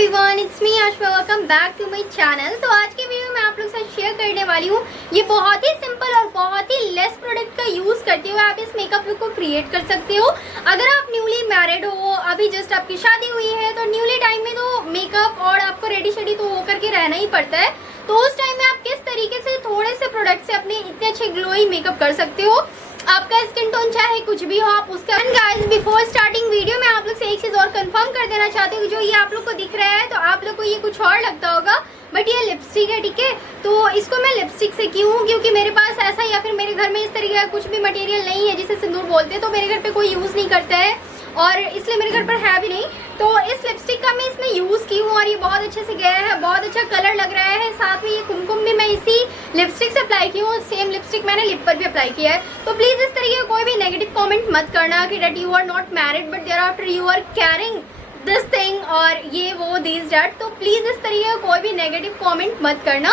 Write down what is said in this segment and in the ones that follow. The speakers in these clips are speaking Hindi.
Everyone, it's me Yasmin, welcome back to my channel. तो आज की वीडियो में आप लोग के साथ शेयर करने वाली हूँ। ये बहुत ही सिंपल और बहुत ही लेस प्रोडक्ट का यूज करते हुए आप इस मेकअप लुक को क्रिएट कर सकते हो। अगर आप न्यूली मैरिड हो, अभी जस्ट आपकी शादी हुई है, तो न्यूली टाइम में तो मेकअप और आपको रेडी शेडी तो होकर के रहना ही पड़ता है। तो उस टाइम में आप किस तरीके से थोड़े से प्रोडक्ट से अपने इतने अच्छे ग्लोई मेकअप कर सकते हो। आपका स्किन टोन चाहे कुछ भी हो, आप उसका। गाइस, बिफोर स्टार्टिंग वीडियो में आप लोग से एक चीज और कंफर्म कर देना चाहती हूँ। जो ये आप लोग को दिख रहा है तो आप लोग को ये कुछ और लगता होगा, बट ये लिपस्टिक है, ठीक है। तो इसको मैं लिपस्टिक से क्यों, क्योंकि मेरे पास ऐसा या फिर मेरे घर में इस तरीके का कुछ भी मटेरियल नहीं है जिसे सिंदूर बोलते हैं। तो मेरे घर पे कोई यूज नहीं करता है और इसलिए मेरे घर पर है भी नहीं। तो इस लिपस्टिक का मैं इसमें यूज की हूँ और ये बहुत अच्छे से गया है, बहुत अच्छा कलर लग रहा है। साथ में ये कुमकुम भी मैं इसी लिपस्टिक से अप्लाई की हूँ। सेम लिपस्टिक मैंने लिप पर भी अप्लाई किया है। तो प्लीज इस तरीके का कोई भी नेगेटिव कमेंट मत करना कि that you are not married but thereafter you are carrying this thing और ये वो दिस दैट। तो प्लीज इस तरीके का कोई भी नेगेटिव कमेंट मत करना।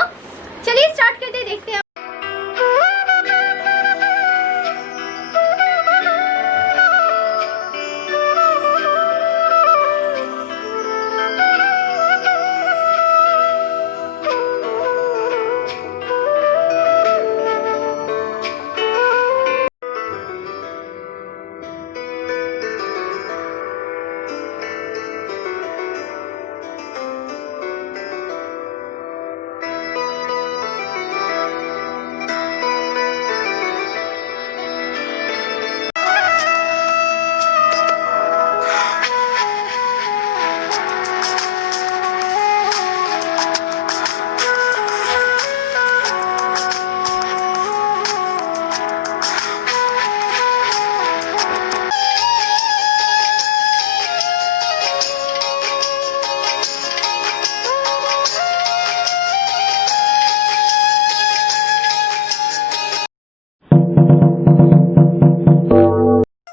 चलिए स्टार्ट करते देखते हैं।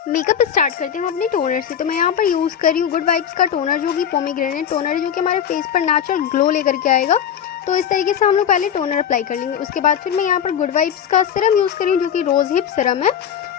मेकअप स्टार्ट करते हैं हम अपने टोनर से। तो मैं यहाँ पर यूज़ कर रही हूँ गुड वाइब्स का टोनर, जो कि पोमेग्रेनेट टोनर है, जो कि हमारे फेस पर नेचुरल ग्लो लेकर के आएगा। तो इस तरीके से हम लोग पहले टोनर अप्लाई कर लेंगे। उसके बाद फिर मैं यहाँ पर गुड वाइब्स का सिरम यूज़ कर रही हूँ, जो कि रोज़ हिप सिरम है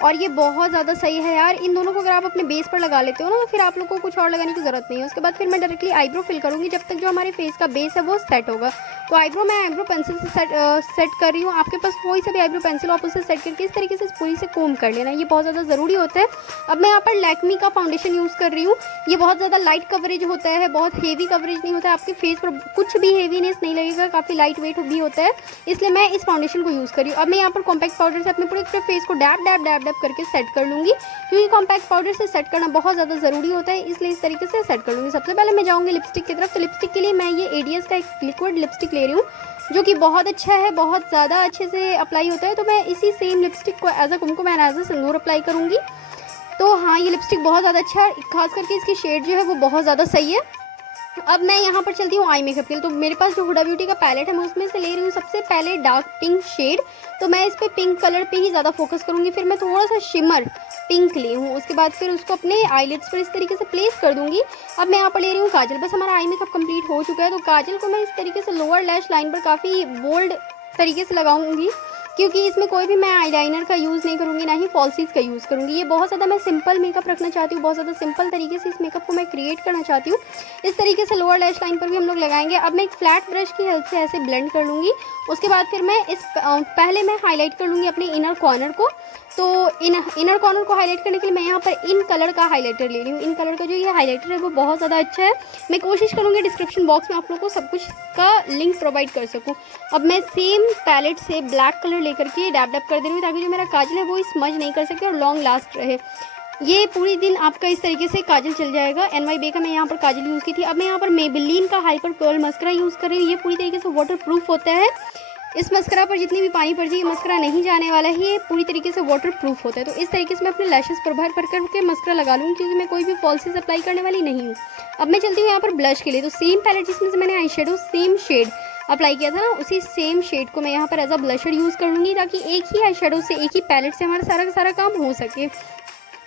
और ये बहुत ज़्यादा सही है यार। इन दोनों को अगर आप अपने बेस पर लगा लेते हो ना, तो फिर आप लोग को कुछ और लगाने की ज़रूरत नहीं है। उसके बाद फिर मैं डायरेक्टली आईब्रो फिल करूँगी जब तक जो हमारे फेस का बेस है वो सेट होगा। तो आईब्रो मैं आईब्रो पेंसिल से सेट कर रही हूँ। आपके पास कोई सा भी आईब्रो पेंसिल आप उसे सेट करके इस तरीके से पूरी से कोम कर लेना, ये बहुत ज़्यादा ज़रूरी होता है। अब मैं यहाँ पर लैक्मी का फाउंडेशन यूज़ कर रही हूँ। ये बहुत ज़्यादा लाइट कवरेज होता है, बहुत हेवी कवरेज नहीं होता है। आपके फेस पर कुछ भी हेवीनेस नहीं लगेगा, काफ़ी लाइट वेट भी होता है, इसलिए मैं इस फाउंडेशन को यूज़ कर रही हूँ। अब मैं यहाँ पर कॉम्पैक्ट पाउडर से अपने पूरे फेस को डैब डैब डैब डैब करके सेट कर लूँगी, क्योंकि कॉम्पैक्ट पाउडर से सेट करना बहुत ज़्यादा ज़रूरी होता है, इसलिए इस तरीके से सेट कर लूँगी। सबसे पहले मैं जाऊँगी लिपस्टिक की तरफ। तो लिपस्टिक के लिए मैं ये एडीएस का एक लिक्विड लिपस्टिक ले रही हूँ, जो कि बहुत अच्छा है, बहुत ज़्यादा अच्छे से अप्लाई होता है। तो मैं इसी सेम लिपस्टिक को as a kumkum and as a sindoor apply करूँगी। तो हाँ, ये लिपस्टिक बहुत ज़्यादा अच्छा है, खास करके इसकी शेड जो है वो बहुत ज़्यादा सही है। अब मैं यहाँ पर चलती हूँ आई मेकअप के लिए। तो मेरे पास जो हुडा ब्यूटी का पैलेट है, मैं उसमें से ले रही हूँ सबसे पहले डार्क पिंक शेड। तो मैं इस पर पिंक कलर पे ही ज़्यादा फोकस करूँगी। फिर मैं थोड़ा सा शिमर पिंक ली हूँ। उसके बाद फिर उसको अपने आईलिड्स पर इस तरीके से प्लेस कर दूँगी। अब मैं यहाँ पर ले रही हूँ काजल। बस हमारा आई मेकअप कंप्लीट हो चुका है। तो काजल को मैं इस तरीके से लोअर लैश लाइन पर काफ़ी बोल्ड तरीके से लगाऊंगी, क्योंकि इसमें कोई भी मैं आईलाइनर का यूज़ नहीं करूँगी, ना ही फॉल्सीज का यूज़ करूँगी। ये बहुत ज़्यादा मैं सिंपल मेकअप रखना चाहती हूँ, बहुत ज़्यादा सिंपल तरीके से इस मेकअप को मैं क्रिएट करना चाहती हूँ। इस तरीके से लोअर लैश लाइन पर भी हम लोग लगाएंगे। अब मैं एक फ्लैट ब्रश की हेल्प से ऐसे ब्लेंड कर लूँगी। उसके बाद फिर मैं पहले मैं हाईलाइट कर लूँगी अपने इनर कॉर्नर को। तो इनर कॉर्नर को हाईलाइट करने के लिए मैं यहाँ पर इन कलर का हाईलाइटर ले रही हूँ। इन कलर का जो ये हाईलाइटर है वो बहुत ज़्यादा अच्छा है। मैं कोशिश करूँगी डिस्क्रिप्शन बॉक्स में आप लोगों को सब कुछ का लिंक प्रोवाइड कर सकूँ। अब मैं सेम पैलेट से ब्लैक कलर लेकर के डैब डैब कर दे रही हूँ, ताकि जो मेरा काजल है वो स्मज नहीं कर सके और लॉन्ग लास्ट रहे। ये पूरी दिन आपका इस तरीके से काजल चल जाएगा। NYB का मैं यहाँ पर काजल यूज़ की थी। अब मैं यहाँ पर मेबेलिन का हाइपर कर्ल मस्करा यूज़ कर रही हूँ। ये पूरी तरीके से वाटर प्रूफ होता है। इस मस्करा पर जितनी भी पानी पड़ जाए, ये मस्करा नहीं जाने वाला है, ये पूरी तरीके से वाटर प्रूफ होता है। तो इस तरीके से मैं अपने लैशेस पर भर करके मस्करा लगा लूँगी, क्योंकि मैं कोई भी फॉल्सीज अप्लाई करने वाली नहीं हूँ। अब मैं चलती हूँ यहाँ पर ब्लश के लिए। तो सेम पैलेट जिसमें से मैंने आईशैडो सेम शेड अप्लाई किया था ना, उसी सेम शेड को मैं यहाँ पर एज अ ब्लशर यूज़ कर लूँगी, ताकि एक ही आईशैडो से, एक ही पैलेट से हमारा सारा का सारा काम हो सके।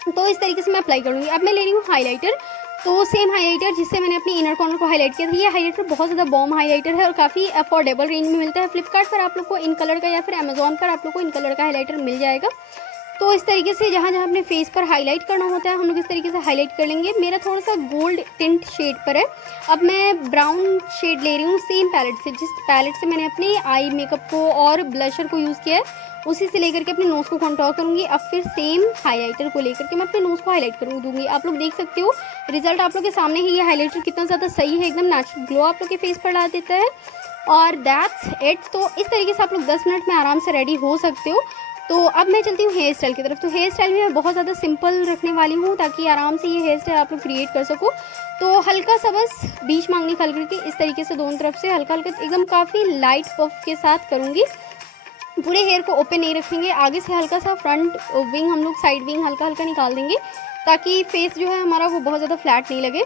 तो इस तरीके से मैं अप्लाई करूँगी। अब मैं ले रही हूँ हाईलाइटर। तो सेम हाईलाइटर जिससे मैंने अपनी इनर कॉर्नर को हाईलाइट किया था, ये हाईलाइटर बहुत ज़्यादा बॉम हाईलाइटर है और काफ़ी अफोर्डेबल रेंज में मिलता है। फ्लिपकार्ट पर आप लोग को इन कलर का या फिर अमेजोन पर आप लोग को इन कलर का हाईलाइटर मिल जाएगा। तो इस तरीके से जहाँ जहाँ अपने फेस पर हाईलाइट करना होता है हम लोग इस तरीके से हाईलाइट कर लेंगे। मेरा थोड़ा सा गोल्ड टिंट शेड पर है। अब मैं ब्राउन शेड ले रही हूँ सेम पैलेट से, जिस पैलेट से मैंने अपने आई मेकअप को और ब्लशर को यूज़ किया है उसी से लेकर के अपने नोज़ को कंटूर करूँगी। अब फिर सेम हाईलाइटर को लेकर के मैं अपने नोज़ को हाईलाइट करूँगी दूँगी। आप लोग देख सकते हो रिजल्ट आप लोग के सामने ही, ये हाईलाइटर कितना ज़्यादा सही है, एकदम नेचुरल ग्लो आप लोग के फेस पर ला देता है। और दैट्स इट। तो इस तरीके से आप लोग 10 मिनट में आराम से रेडी हो सकते हो। तो अब मैं चलती हूँ हेयर स्टाइल की तरफ। तो हेयर स्टाइल भी मैं बहुत ज़्यादा सिंपल रखने वाली हूँ ताकि आराम से ये हेयर स्टाइल आप लोग क्रिएट कर सको। तो हल्का सा बस बीच मांगनी खल करके इस तरीके से दोनों तरफ से हल्का हल्का एकदम काफ़ी लाइट पफ के साथ करूँगी। पूरे हेयर को ओपन नहीं रखेंगे, आगे से हल्का सा फ्रंट विंग हम लोग साइड विंग हल्का हल्का निकाल देंगे ताकि फेस जो है हमारा वो बहुत ज़्यादा फ्लैट नहीं लगे।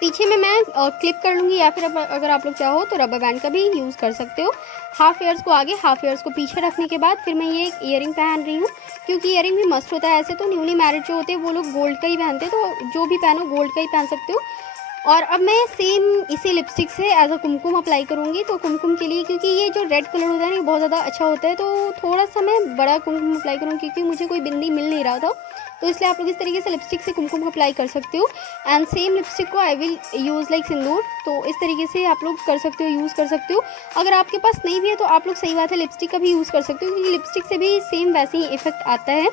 पीछे में मैं क्लिप कर लूँगी या फिर अगर आप लोग चाहो तो रबर बैंड का भी यूज़ कर सकते हो। हाफ ईयर्स को आगे हाफ ईयर्स को पीछे रखने के बाद फिर मैं ये एक ईयरिंग पहन रही हूँ क्योंकि ईयरिंग भी मस्त होता है। ऐसे तो न्यूली मैरिड जो होते हैं वो लोग गोल्ड का ही पहनते हैं, तो जो भी पहनो गोल्ड का ही पहन सकते हो। और अब मैं सेम इसी लिपस्टिक से एज अ कुमकुम अप्लाई करूँगी। तो कुमकुम के लिए क्योंकि ये जो रेड कलर होता है ना ये बहुत ज़्यादा अच्छा होता है, तो थोड़ा सा मैं बड़ा कुमकुम अप्लाई करूँगी क्योंकि मुझे कोई बिंदी मिल नहीं रहा था, तो इसलिए आप लोग इस तरीके से लिपस्टिक से कुमकुम अप्लाई कर सकते हो। एंड सेम लिपस्टिक को आई विल यूज़ लाइक सिंदूर, तो इस तरीके से आप लोग कर सकते हो, यूज़ कर सकते हो। अगर आपके पास नहीं भी है तो आप लोग सही बात है लिपस्टिक का भी यूज़ कर सकते हो क्योंकि लिपस्टिक से भी सेम वैसे ही इफेक्ट आता है।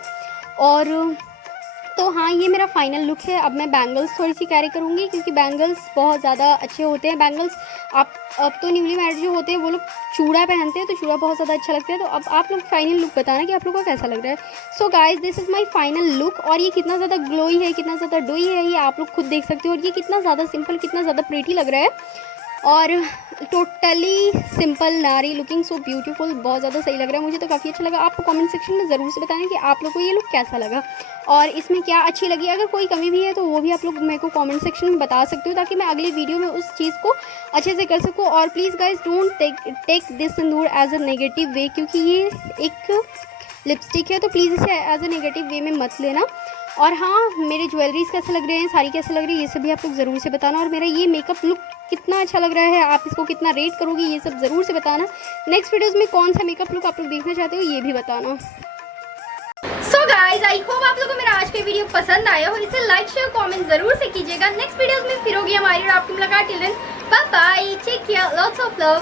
और तो हाँ, ये मेरा फाइनल लुक है। अब मैं बैंगल्स थोड़ी सी कैरी करूँगी क्योंकि बैंगल्स बहुत ज़्यादा अच्छे होते हैं। बैंगल्स आप अब तो न्यूली मैरिड जो होते हैं वो लोग चूड़ा पहनते हैं, तो चूड़ा बहुत ज़्यादा अच्छा लगता है। तो अब आप लोग फाइनल लुक बताना कि आप लोग को कैसा लग रहा है। So guys this is my final look. और ये कितना ज़्यादा ग्लोई है, कितना ज़्यादा डोई है, ये आप लोग खुद देख सकते हो। और ये कितना ज़्यादा सिंपल, कितना ज़्यादा प्रीटी लग रहा है और टोटली सिंपल नारी लुकिंग सो ब्यूटीफुल, बहुत ज़्यादा सही लग रहा है। मुझे तो काफ़ी अच्छा लगा। आपको कमेंट सेक्शन में ज़रूर से बताना कि आप लोग को ये लुक कैसा लगा और इसमें क्या अच्छी लगी। अगर कोई कमी भी है तो वो भी आप लोग मेरे को कमेंट सेक्शन में बता सकते हो ताकि मैं अगली वीडियो में उस चीज़ को अच्छे से कर सकूँ। और please guys don't take this sindoor as a negative way, क्योंकि ये एक लिपस्टिक है तो प्लीज़ इसे एज अ नेगेटिव वे में मत लेना। और हाँ, मेरे ज्वेलरीज कैसे लग रहे हैं, साड़ी कैसे लग रही है, ये सब भी आप लोग ज़रूर से बताना। और मेरा ये मेकअप लुक कितना अच्छा लग रहा है, आप इसको कितना रेट करोगे, ये सब ज़रूर से बताना। नेक्स्ट वीडियोस में कौन सा मेकअप लुक आप लोग देखना चाहते हो ये भी बताना। सो गाइज आई होप आप लोगों को मेरा आज का वीडियो पसंद आया हो। इसे लाइक शेयर कमेंट ज़रूर से कीजिएगा। नेक्स्ट वीडियोस में फिर होगी हमारी और आपकी मुलाकात। Till then bye bye, take care, lots of love.